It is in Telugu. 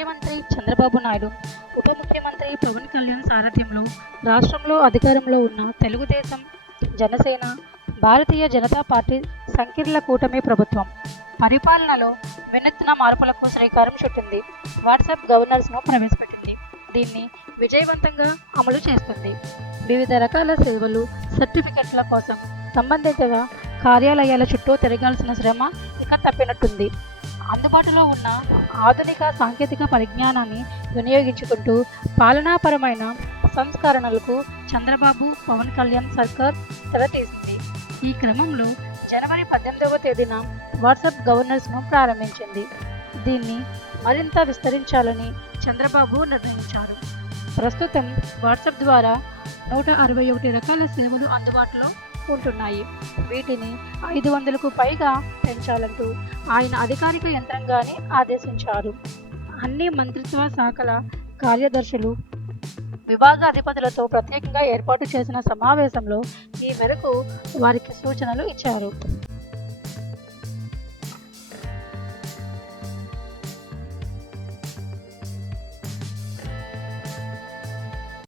ముఖ్యమంత్రి చంద్రబాబు నాయుడు, ఉప ముఖ్యమంత్రి పవన్ కళ్యాణ్ సారథ్యంలో రాష్ట్రంలో అధికారంలో ఉన్న తెలుగుదేశం, జనసేన, భారతీయ జనతా పార్టీ సంకీర్ణ కూటమి ప్రభుత్వం పరిపాలనలో వినూత్న మార్పులకు శ్రీకారం చుట్టింది. వాట్సాప్ గవర్నర్స్ను ప్రవేశపెట్టింది. దీన్ని విజయవంతంగా అమలు చేస్తుంది. వివిధ రకాల సేవలు, సర్టిఫికెట్ల కోసం సంబంధిత కార్యాలయాల చుట్టూ తిరగాల్సిన శ్రమ ఇక తప్పినట్టుంది. అందుబాటులో ఉన్న ఆధునిక సాంకేతిక పరిజ్ఞానాన్ని వినియోగించుకుంటూ పాలనాపరమైన సంస్కరణలకు చంద్రబాబు, పవన్ కళ్యాణ్ సర్కార్ తెరతీసింది. ఈ క్రమంలో జనవరి 18వ తేదీన వాట్సాప్ గవర్నర్స్ను ప్రారంభించింది. దీన్ని మరింత విస్తరించాలని చంద్రబాబు నిర్ణయించారు. ప్రస్తుతం వాట్సాప్ ద్వారా 161 రకాల సేవలు అందుబాటులో ఉంటున్నాయి. వీటిని 500కు పైగా పెంచాలంటూ ఆయన అధికారిక యంత్రాంగాన్ని ఆదేశించారు. అన్ని మంత్రిత్వ శాఖల కార్యదర్శులు, విభాగ అధిపతులతో ప్రత్యేకంగా ఏర్పాటు చేసిన సమావేశంలో ఈ మేరకు వారికి సూచనలు ఇచ్చారు.